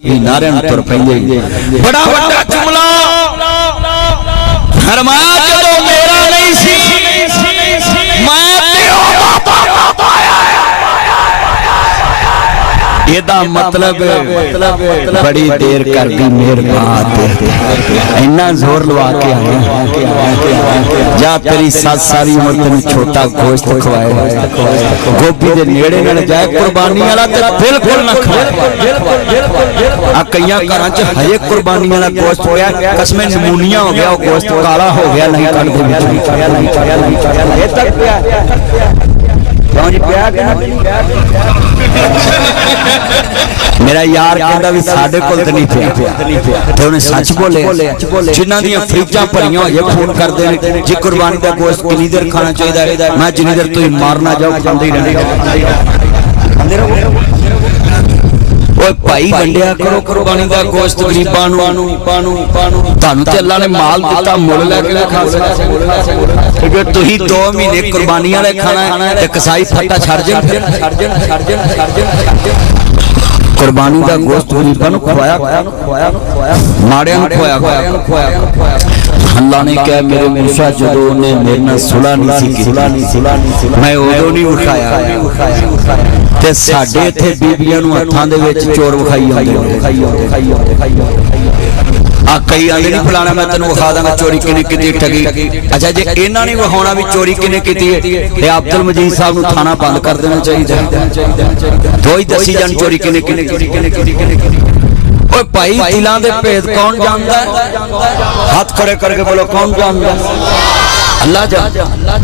नारायण तुर पैंदे बड़ा बड़ा जुमला फरमाया जदों मेरा नहीं सी मैं एदा मतलब बड़ी देर कर दी मेरे बात इन्ना जोर लवा के आया जा तेरी 7 सारी उम्र तेन छोटा गोश्त खवाए गोभी दे नेड़े न जाए कुर्बानी वाला ते बिल्कुल ना खाए आ कई घरां च हजे कुर्बानी वाला गोश्त होया कसमें नमूनिया हो गया गोश्त काला हो गया नहीं कण दे विच तक क्यों जी मेरा यार कहता भी साडे कोल ते नहीं पिया ते उन्हें सच बोले जिन्हां दी फ्रिजां भरियां होइए फोन करदे ने जी कुर्बानी दा गोश्त कितनी देर खाना चाहिए मैं जिन्नी देर तुसीं मारना जाओ खांदे ही रहना ओए भाई वंडिया करो कुर्बानी दा गोश्त गरीबां नूं तुहानूं ते अल्लाह ने माल दिता मुल लैके खा सकदे क्योंकि तुसीं 2 महीने कुर्बानी वाले खाना ते कसाई फट्टा छड़ कुर्बानी का गोश्त गरीबां नूं खवाया माड़ियां नूं खवाया अल्लाह ने कहा मेरे मूसा जदों ने मेरे नाल सुलह नहीं की मैं उदों नहीं विखाया ते साडे इत्थे बीबियां नूं हत्थां दे विच चोर विखाई आउंदे आ कई आंदे नहीं फलाना मैं तेनों विखा दांगा चोरी किने कीती ठगी अच्छा जे इन्हां ने विखाउणा भी चोरी किने कीती है ते अब्दुल मजीद साहब नूं थाना बंद कर देना चाहिए तो ही दसी जान चोरी किने ओए भाई दिलां दे भेद कौन जानदा है हाथ खड़े करके बोलो कौन जानदा अल्लाह जानदा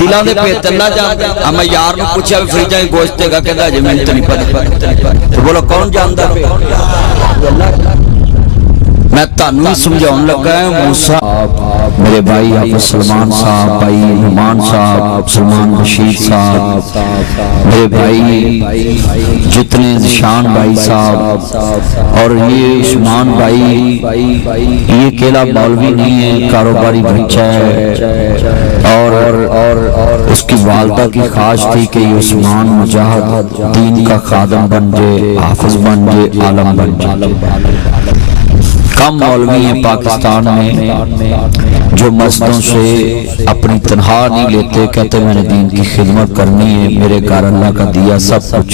दिलां दे भेद अल्लाह जानदा मैं यार नूं पूछया भी फ्रिजां च गोश्त हैगा कहंदा जे मैनूं ते नहीं पता तो बोलो कौन जानदा अल्लाह मैं तानू समझाउण लगा मूसा मेरे भाई आप सलमान साहब भाई नुमान साहब सलमान बशीर साहब मेरे भाई जितने निशान भाई साहब और ये उस्मान भाई ये अकेला मौलवी नहीं है कारोबारी बच्चा है और उसकी वालदा की ख्वाहिश थी कि ये उस्मान मुजाहिद दीन का खादम बन जाए हाफिज बन जाए आलम बन जाए कम मौलवी हैं पाकिस्तान में जो मस्जिदों से अपनी तनख्वाह नहीं लेते कहते मैंने दीन की खिदमत करनी है मेरे घर अल्लाह का दिया सब कुछ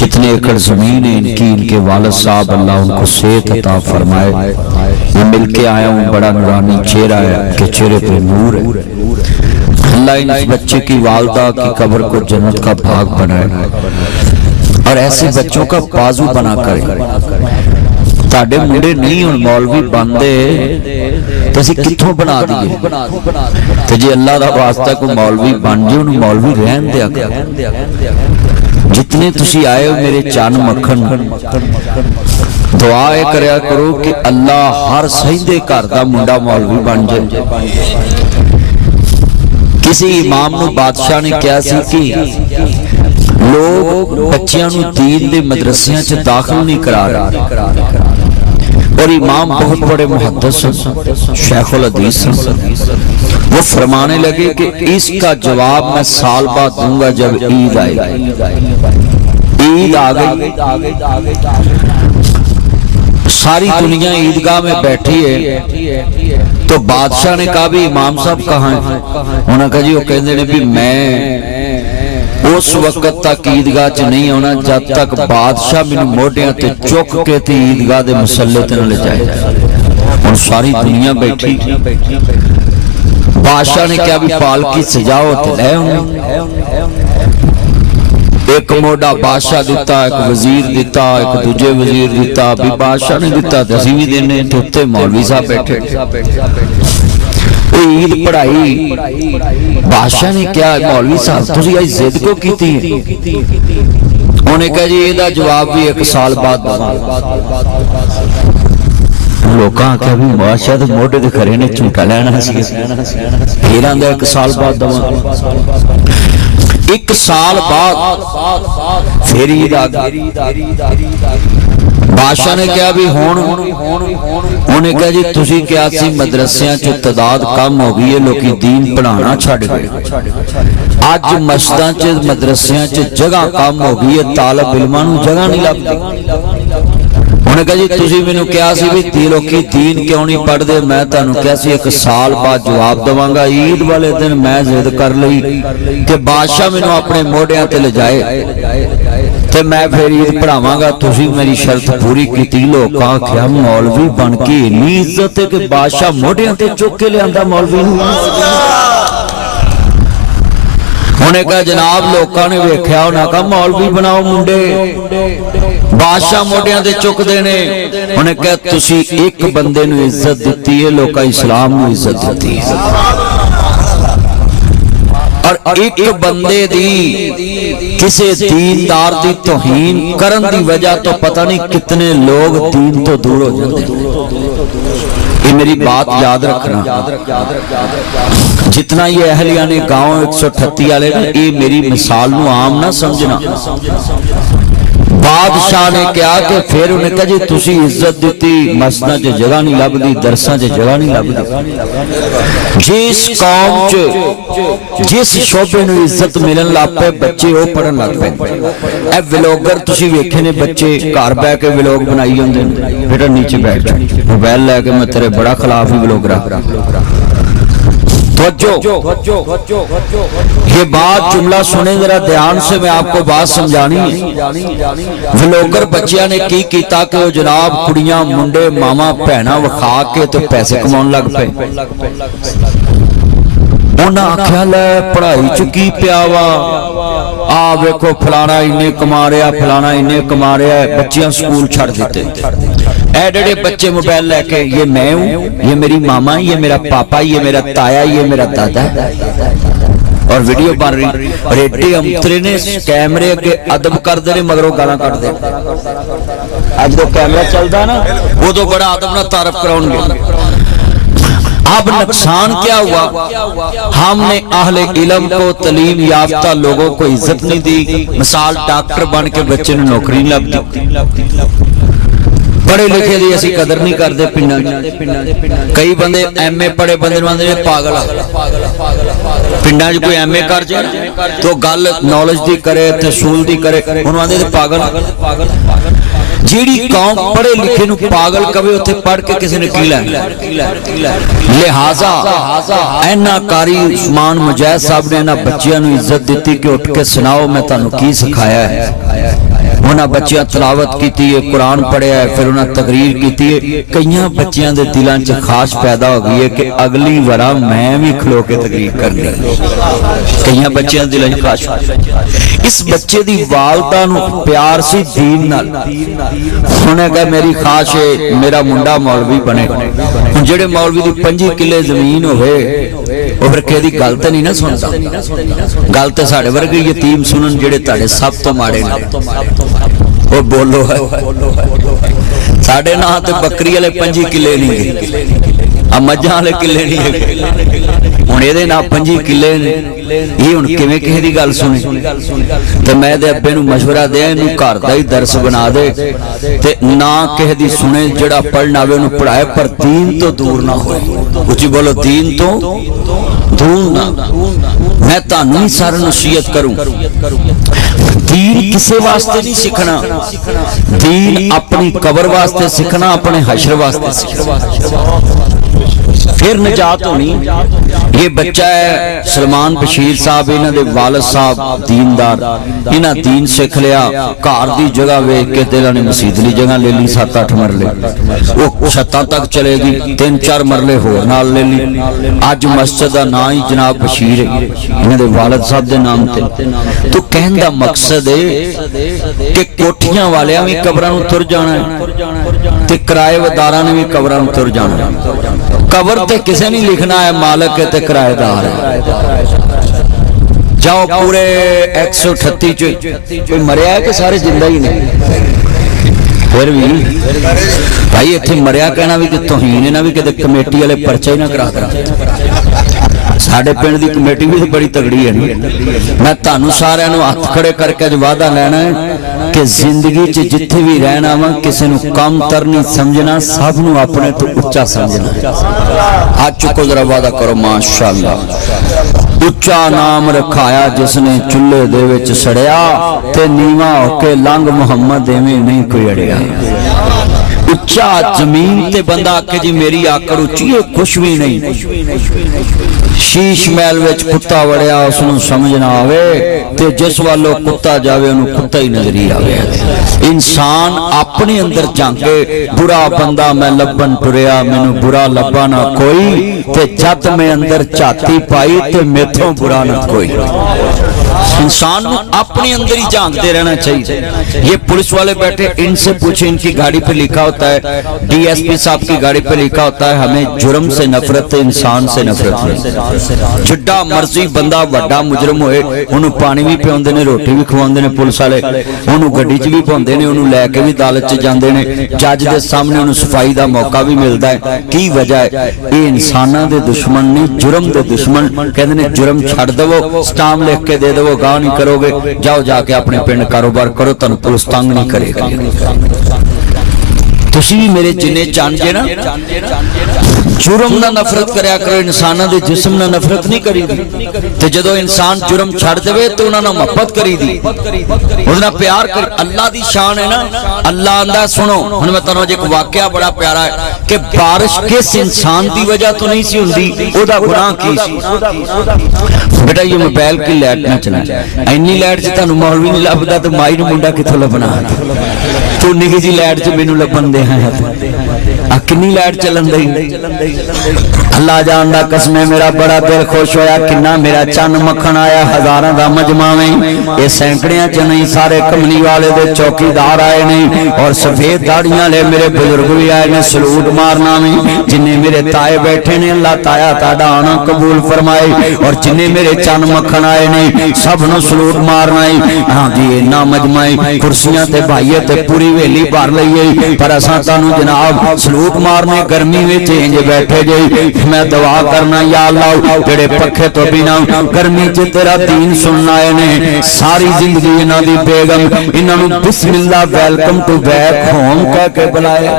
कितने एकड़ जमीन है इनकी इनके वालिद साहब अल्लाह उनको सेहत अता फरमाए मैं मिल के आया हूँ बड़ा नूरानी चेहरा है कि चेहरे पे नूर है अल्लाह इस बच्चे की वालदा की कब्र को जन्नत का भाग बनाए और ऐसे बच्चों का बाजू बना करे ताडे मुंडे नहीं हुण मौलवी बनदे ते असीं कित्थों बना दईए ते जे अल्लाह दा वास्ता कोई मौलवी बन जाए उन्हें मौलवी रहन दिया करो जितने तुसीं आए हो मेरे चन मक्खन दुआ ये करया करो कि अल्लाह हर सहीदे घर दा मुंडा मौलवी बन जाए किसी इमाम नूं बादशाह ने कहा सी कि लोग बच्चियां नूं दीन दे मदरसियां च दाखिल नहीं करा रहे और इमाम बहुत बड़े मुहद्दिस शेखुल हदीस वो फरमाने लगे कि इसका जवाब मैं साल बाद दूंगा जब ईद आएगी ईद आ गई सारी दुनिया ईदगाह में बैठी है तो बादशाह ने कहा भी इमाम साहब कहाँ हैं उन्होंने कहा जी वो कहते हैं भी मैं उस वक्त तक ईदगाह च नहीं आना जब तक बादशाह मैनू मोढियां ते चुक के ते ईदगाह दे मुसल्ले ते न ले जाए और सारी दुनिया बैठी बादशाह ने क्या भी पालकी सजाओ ते ले एक मोटा बादशाह दिता एक वजीर दिता एक दूजे वजीर दिता भी बादशाह ने दिता ते असीं भी देने ते उत्ते मौलवी साहब बैठे ईद पढ़ाई बादशाह ने क्या मौलवी साहब तुसीं आज जिद को की थी उन्हें कहा जी ਇਹਦਾ जवाब भी 1 साल बाद लोग आख्या भी बादशाह तो मोढे ते खरे ने झूठा लेना फिर आंदा 1 साल बाद एक साल बाद फिर ईद आ गई। बादशाह ने कहा भी हुण उन्हें कहा जी तुसीं कहा सी मदरसियां च तादाद कम हो गई है, लोकी दीन पढ़ाना छड्ड गए। अज मस्जिदां च मदरसियां च जगह कम हो गई है, तालिब इल्मां नूं जगह नहीं लगदी। उन्हें कहा जी तुसीं मैनूं कहा सी भी ती लोकी दीन क्यों नहीं पढ़दे, मैं तुहानूं कहा सी एक साल बाद जवाब देवांगा। ईद वाले दिन मैं जिद कर लई कि बादशाह मैनूं अपने मोढियां ते लिजाए ते मैं फिर ईद पढ़ावांगा। तुसीं मेरी शर्त पूरी कीती। लोकां आखिया मौलवी बन के इन्नी इज्जत है कि बादशाह मोढियां ते चुक के लिआंदा मौलवी नूं। उन्हें कहा जनाब लोगों ने वेख्या, उन्हें कहा मौलवी बनाओ मुंडे, बादशाह मोढियां ते चुकदे ने। उन्हें कहा तुसी एक बंदे नूं इज्जत दित्ती है, लोकां इस्लाम नूं इज्जत दित्ती है। और एक बंदे दी किसी दीनदार दी तौहीन करन दी वजह तो पता नहीं कितने लोग दीन तो दूर हो जाते हैं। ये मेरी बात याद रखना। जितना ये अहलिया ने गांव 138 वाले ने, ये मेरी मिसाल नूं आम ना समझना। बादशाह ने कहा कि फिर उन्हें कहा जी तुसी इज्जत दी, मस्जिदां च जगह नहीं लभदी, दरसां च जगह नहीं लभदी। जिस कौम च जिस शोबे नूं इज्जत मिलन लग पे बच्चे वो पढ़न लग पे। ए व्लॉगर तुसी वेखे ने बच्चे घर बह के व्लॉग बनाई जांदे ने, बेटा नीचे बैठ जा, मोबाइल लैके मैं तेरे बड़ा खिलाफ ही व्लॉगरा। ये बात जुमला सुने जरा ध्यान से, मैं आपको बात समझानी है। व्लॉगर बच्चियां ने की कीता कि वो जनाब कुड़ियां मुंडे मामा भैणा विखा के तो पैसे कमाउण लग पे। उन्हें आख्या लै पढ़ाई च की पिया वा, आ वेखो फलाना इन्ने कमा रहा, फलाना इन्ने कमा रहा है। बच्चियां स्कूल छड़ देते, एडे बच्चे मोबाइल लेके, ये मैं हूं, ये मेरी मामा, ये मेरा पापा, ये मेरा ताया, ये मेरा दादा, और वीडियो बन रही। और एडे अंतरे ने कैमरे अगे अदब करते हैं, मगरों गालां कढदे। अज जो कैमरा चलता ना उदों बड़ा अदब नाल तारफ कराउणगे। अब नुकसान क्या हुआ, हमने अहले इल्म को, तलीम याफ्ता लोगों को इज्जत नहीं दी। मिसाल डॉक्टर बन के बच्चे ने नौकरी नहीं लगती, पढ़े लिखे की असीं कदर नहीं करते। पिंडां कई बंदे MA पढ़े बंदे नूं आंदे ने पागल आ। पिंडां च कोई MA कर जाए तो गल नॉलेज दी करे ते सूल दी करे, उन्होंने आंदे ते पागल। जिहड़ी कौम पढ़े लिखे नूं पागल कवे उत्थे पढ़ के किसी ने की लैना। लिहाजा इन्हां कारी उस्मान मुजाहिद साहब ने इन्हां बच्चियां नूं इज्जत दित्ती कि उठ के सुनाओ मैं तुहानूं की सिखाया है। उन्हां बच्चियां तलावत कीती है, कुरान पढ़िया है, फिर उन्हां तकरीर कीती है। कईयां बच्चियां दे दिलां च खाश पैदा हो गई है कि अगली वारा मैं भी खलो के तकरीर करनी। कईयां बच्चियां दे दिलां च खाश। इस बच्चे दी वालदा नूं प्यार सी दीन नाल, उन्हें कहा मेरी खाश है मेरा मुंडा मौलवी बने। हुण जेड़े मौलवी दी 25 किले जमीन होवे वो फिर किहदी गल ते नहीं ना सुनदा। गल ते साडे वर्गे यतीम सुनन जेड़े तुहाडे सब तो माड़े ने। वो बोलो है साडे ना ते बकरी वाले 25 किले नहीं, आ मझां वाले किले नहीं है। हुण इहदे नाल 25 किले ने, ये हुण किवें किसे दी गल सुने। ते मैं इहदे अब्बे नूं मशवरा दे, इहनूं घर दा ही दरस बना दे ते ना किसे दी सुने। जिहड़ा पढ़ना आवे उहनूं पढ़ाए, पर दीन तो दूर ना होए। उची बोलो दीन तो दूर ना। मैं तुहानूं ही सारा नसीहत करूं, दीन किसे वास्ते नहीं सीखना, दीन अपनी कबर वास्ते सीखना, अपने हशर वास्ते सीखना, फिर निजात होनी। ये बच्चा है सलमान बशीर साहब, इन्हां दे वालिद साहब दीनदार, इन्हां दीन सीख लिया। घर दी जगह वेख के इन्हां ने मसीदली जगह ले ली, 7-8 मरले, वो छत्तां तक चलेगी, 3-4 मरले होर नाल ले ली। अज मस्जिद दा नाम ही जनाब बशीर है, इन्हां दे वालिद साहब दे नाम ते। तो कहण दा मकसद है कि कोठियां वालियां भी कबरां नूं तुर जाना है ते किराएदारां ने भी कबरां नूं तुर जाना है। कबर ते किसे नहीं लिखना है मालक है ते किराएदार है। जाओ पूरे 138 कोई मरिया है कि सारे जिंदा ही ने? फिर भी भाई इत्थे मरिया कहना भी ते तौहीन है ना, भी किते कमेटी वाले पर्चा ही ना करा देना। साडे पिंड दी कमेटी भी बड़ी तगड़ी है। मैं तुहानू सारिआं नू हथ खड़े करके अज वादा लेना है कि जिंदगी च जिथे भी रहना वा किसी नू कम तर नहीं समझना, सब नू अपने तो उच्चा समझना। हाथ चुको जरा, वादा करो माशाअल्लाह। उच्चा नाम रखाया जिसने चुल्हे दे विच सड़िया, ते नीवा होके लंघ मुहम्मद एवें नहीं कोई अड़िया। उच्चा जमीन ते बंदा आके जी मेरी आकड़ उच्ची है, कुछ भी नहीं। शीश महल विच कुत्ता वड़िया, उसनू समझ ना आवे, ते जिस वालों कुत्ता जावे उन्हें कुत्ता ही नजरी आवे। इंसान अपने अंदर झांके, बुरा बंदा मैं लभन टुरिया, मैनू बुरा लभा ना कोई, ते जद मैं अंदर झाती पाई ते मेथों बुरा ना कोई। इंसान अपने अंदर ही झांकते रहना चाहिए। ये पुलिस वाले बैठे, इनसे पूछे, इनकी गाड़ी पे लिखा होता है, डीएसपी साहब की गाड़ी पे लिखा होता है हमें जुर्म से नफरत है, इंसान से नफरत नहीं। जिड्डा मर्जी बंदा वड्डा मुजरम होए, उन्होंने पानी भी पिआउंदे ने, रोटी भी खवाउंदे ने पुलिस वाले, उन्होंने गड्डी च भी पाउंदे ने, उन्होंने लैके भी अदालत च जांदे ने, जज दे सामने उन्होंने सफाई का मौका भी मिलता है। की वजह है? ये इंसानां दे दुश्मन नहीं, जुर्म दे दुश्मन। कहंदे ने जुर्म छड्ड दवो, स्टाम लिख के दे दवो, गाह नहीं करोगे, जाओ जाके अपने पिंड कारोबार करो, तुहानू पुलिस तंग नहीं करेगी। तुसी भी मेरे जिन्ने चांजे ना, जुर्म ना नफरत करया करो, इंसानां दे जिस्म ना नफरत नहीं करीदी। ते जदों इंसान जुर्म छड़ देवे तो उन्हां नाल मोहब्बत करीदी, उहदे नाल प्यार कर। अल्लाह दी शान है ना, अल्लाह आंदा सुनो, हुण मैं तुहानू एक वाकया बड़ा प्यारा है कि बारिश किस इंसान दी वजह तो नहीं सी हुंदी, ओहदा गुनाह की सी। बेटा ये मोबाइल की लाइट ना चला, इन्नी लाइट च तुहानू मौलवी नहीं लभदा ते माई नू मुंडा कित्थों लभना? तू निकी जी लाइट च मैनू लभन दे है, किन्नी लाइट चलन दी। अल्लाह जानदा, कसमे मेरा बड़ा दिल खुश होया, किन्ना मेरा चन मक्खन आया, हजारां दा मजमा में, ये सैकड़ियां च नहीं, सारे कमली वाले दे चौकीदार आए नहीं, और सफेद दाड़ियां वाले मेरे बुजुर्ग भी आए ने, सलूट मारना में। जिन्ने मेरे ताए बैठे ने, अल्लाह ताया ताड़ा आना कबूल फरमाए, और जिन्ने मेरे चन मक्खन आए नहीं, सब नूं सलूट मारना है। हाँ जी, इन्ना मजमा है, कुर्सियां ते भाईए ते पूरी वेली भर लईए, पर असां तानू जनाब सलूट मारने गर्मी में इंज बैठे गए। मैं दुआ करना, या अल्लाह जेड़े पखे तो बिना गर्मी च तेरा दीन सुनना आए ने, सारी जिंदगी इन्हां दी बेगम इन्हां नूं बिस्मिल्लाह वेलकम टू बैक होम कह के बुलाया।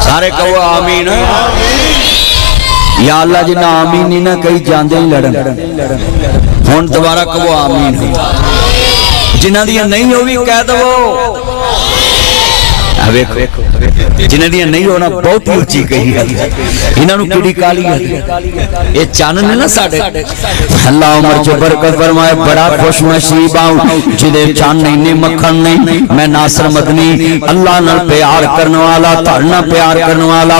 सारे कहो आमीन। या अल्लाह जी ना आमीन नहीं ना कहीं जांदे ही लड़न। हुण दोबारा कहो आमीन। जिन्हां दी नहीं हो भी कह दवो, जिन्हें दियां नहीं होना बहुत ही उच्ची कही है, इन्होंने किड़ी काली है, ये चन ने ना साडे। अल्लाह उमर च बरकत फरमाए, बड़ा खुश नसीब आऊं जिदे चन इन्ने मक्खन नहीं। मैं नासर मदनी अल्लाह नाल प्यार करने वाला, तुहाडे नाल प्यार करने वाला,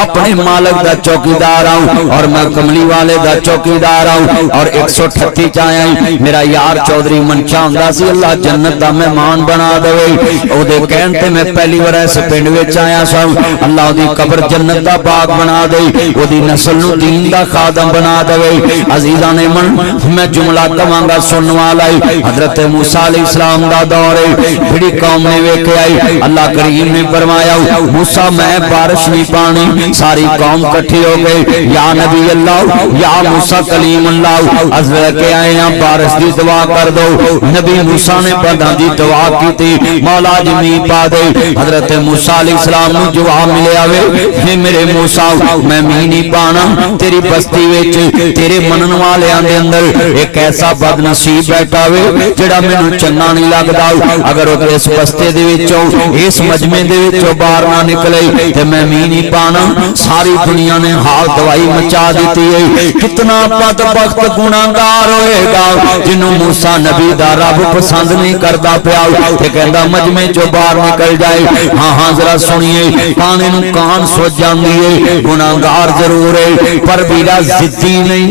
अपने मालिक दा चौकीदार आऊं, और मैं कमली वाले दा चौकीदार आऊं, और 138 च आया। मेरा यार चौधरी मनशा हुंदा सी, अल्लाह जन्नत दा मेहमान बना देवे, ओदे कहण ते मैं पहली इस पिंड विच आया सब। अल्लाह दी कब्र जन्नत दा बाग बना दे, ओदी नस्ल नूं दीन दा खादम बना देवे। अजीज़ां ने मन मैं जुमला कवांगा सुनन वाला है, हजरत मूसा अलैहिस्सलाम दा दौर है, बड़ी कौम ने वेखे आई। अल्लाह करीम ने फरमाया, मूसा मैं बारिश नहीं पानी, सारी कौम इकट्ठी हो गई। या नबी अल्लाह, या मूसा कलीम अल्लाह, अज लेके आए हैं बारिश दी दुआ कर दो। नबी मूसा ने बंदा दी दुआ की थी, मौला जमी पा दे। हजरत मूसा अलैहिस्सलाम नूं जवाब मिले आवे, हे मेरे मूसा मैं मींह नहीं पाना, तेरी बस्ती विच तेरे मनन वालियां दे अंदर एक ऐसा बदनसीब बैठा वे जेड़ा मैनूं चंगा नहीं लगदा। अगर वो इस बस्ते दे विचों इस मजमे दे विचों बाहर ना निकले ते मैं मींह नहीं पाना। सारी दुनिया ने हाल दवाई मचा दी है। कितना बदबख्त गुनाहगार होएगा जिन्हों मूसा नबी दा रब पसंद नहीं करदा पिया ते कहंदा मजमे चों बाहर निकल जाए। हाँ हाँ जरा सुनिए, काने नूं कान सुज जांदी है। गुनाहगार जरूर है पर बीरा जिद्दी नहीं।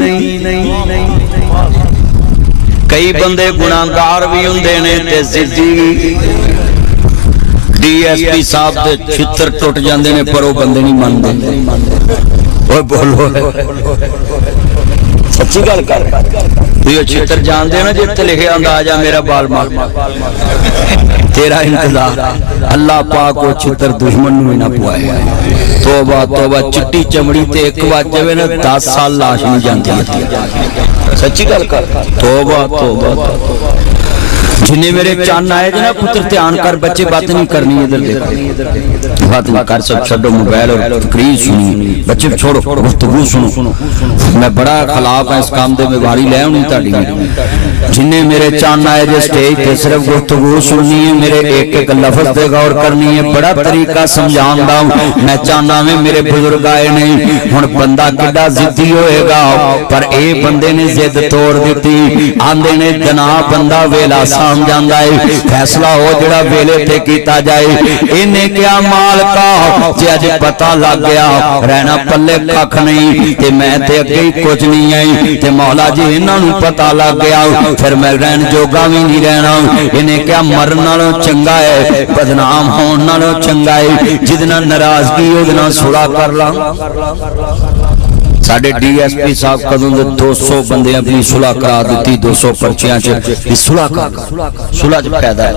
कई बंदे गुनाहगार भी हुंदे ने ते जिद्दी। डीएसपी साहब दे छित्र टुट जांदे ने पर वो बंदे नहीं मनदे। ओए बोलो सच्ची गल कर। ये चित्र जानते हो ना जिते लिखे आंदा आ जा मेरा बाल माल तेरा इंतजार। अल्लाह पाक वो चित्र दुश्मन नूं ना पुआए। तौबा तौबा चिट्टी चमड़ी ते एक बार जावे ना 10 साल लाश नहीं जाती। सच्ची गल कर। तौबा तौबा। जिन्हें मेरे चन्न आए ना पुत्र ध्यान कर बच्चे बात नहीं करनी इधर देखो बात नहीं कर सब छो मोबाइल और तकरीर सुनी बच्चे छोड़ो गुफ्तगू सुनो। मैं बड़ा खिलाफ है इस काम दे में वारी ले आनी ताड़ी। जिन्हें मेरे चन्न आए जो स्टेज पे सिर्फ गुफ्तगू सुननी है मेरे एक एक लफ्ज पे गौर करनी है बड़ा तरीका समझाने दा मैं चाहना में मेरे बुजुर्ग आए नहीं हुण बंदा किड्डा जिद्दी होएगा पर ए बंदे ने जिद तोड़ दी। आंदे ने जनाब बंदा वेला साम जांदा है फैसला हो जड़ा वेले ते कीता जाए। इन्हें क्या मालका जे अज पता लग गया रहना पल्ले कख नहीं ते मैं ते अगे ही कुछ नहीं है ते मौला जी इन्हां नूं पता लग गया फिर मैं रहन जोगा भी नहीं रहना। इन्हें क्या मरन नालों चंगा है बदनाम होण नालों चंगा है जिहदे नाल नाराजगी ओहदे नाल सुलह कर ला। साडे DSP साहब कदों दे 200 बंदे अपनी सुलह करा दी 200 पर्चियां च सुलह कर सुलह च फायदा है।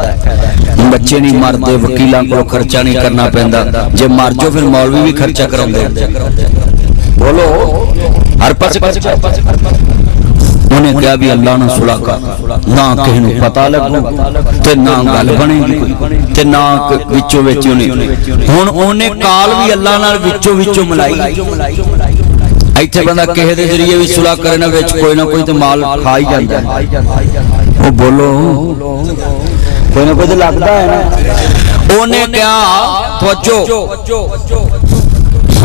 बच्चे नहीं मरते वकीलों को खर्चा नहीं करना पैंदा जे मर जाओ फिर मौलवी भी खर्चा कराउंदे। बोलो हर पासे उन्हें कहा भी अल्लाह ने सुलह कर ना किसी नूं पता लगू ते ना गल बनेगी ते ना विचों विच हुण उन्हें काल भी अल्लाह नाल विचों विचों मिलाई। इत्थे बंदा किसी के जरिए भी सुलह करे ना विच कोई ना कोई तो माल खा ही जाता है। वो बोलो कोई ना कोई तो लगता है ना। उन्हें क्या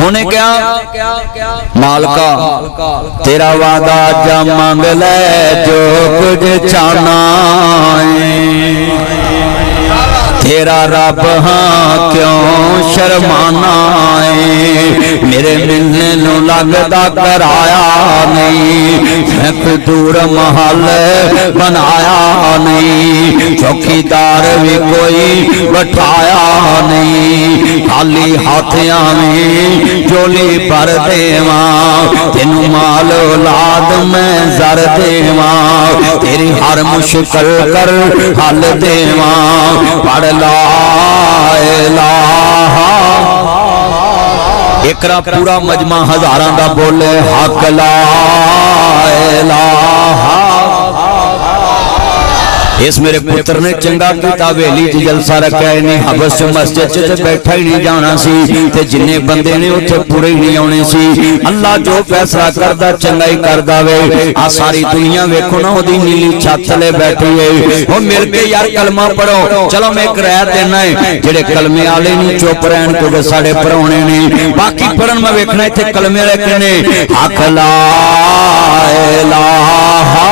उन्हें क्या मालका तेरा वादा जा मांग ले जो कुछ चाहना तेरा रब हाँ क्यों शर्माना है। मेरे मिलने नूं लगदा कराया नहीं मैं कोई दूर महल बनाया नहीं चौकीदार भी कोई बैठाया नहीं खाली हाथियां में झोली भर देवा तेनू माल औलाद मैं जर देवा तेरी हर मुश्किल कर हल देवा पढ़ ला इलाहा। एकरा पूरा मजमा हजारां दा बोले हक ला इलाहा। इस मेरे पुत्र ने चंगा किया हवेली च जलसा रखा इन्हें हबस च मस्जिद च बैठा ही नहीं जाना सी ते जिन्ने बंदे ने उत्थे पूरे ही नहीं आने सी। अल्लाह जो फैसला करदा चंगा ही करदा वे। आ सारी दुनिया वेखो ना ओदी नीली छत थले बैठी है ओ मिल के यार कलमा पढ़ो। चलो मैं एक राय देना है जेड़े कलमे वाले नहीं चुप रहन क्योंकि साडे पराउणे ने बाकी पढ़न मैं वेखना इत्थे कलमे वाले कहने हक ला इलाहा।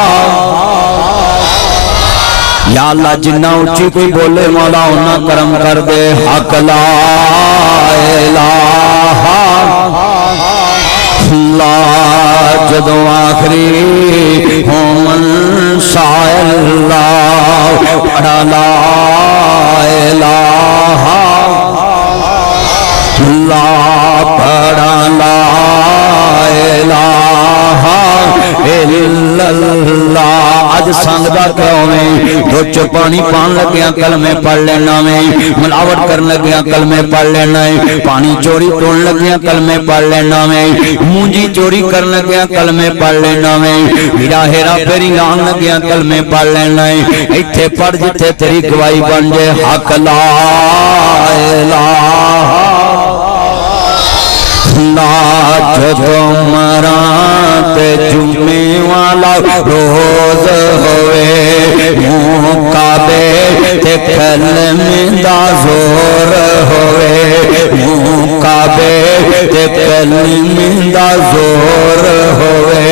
या अल्लाह जिन्ना उच्ची कोई बोले मौला उन्ना करम कर दे हक ला इलाहा। ला जदों आखिरी होमन शायल्ला पढ़ा ला इलाहा ला पढ़ा ला इलाहा इल्लल्लाह। अज संगदा क्यों में दुच पानी पान लग्या कलमे पढ़ लेना में मिलावट कर लग्या कलमे पढ़ लेना है पानी चोरी तोड़ लग्या कलमे पढ़ लेना में मूंजी चोरी कर लग्या कलमे पढ़ लेना में हीरा हेरा फेरी लान लग्या कलमे पढ़ लेना है। इत्थे पढ़ जिथे तेरी गवाही बन जाए हक ला इलाहा। जदों मरा ते जुम्मे वाला रोज होवे मुँह काबे ते कलमे दा जोर होवे मुँह काबे ते कलमे दा जोर होवे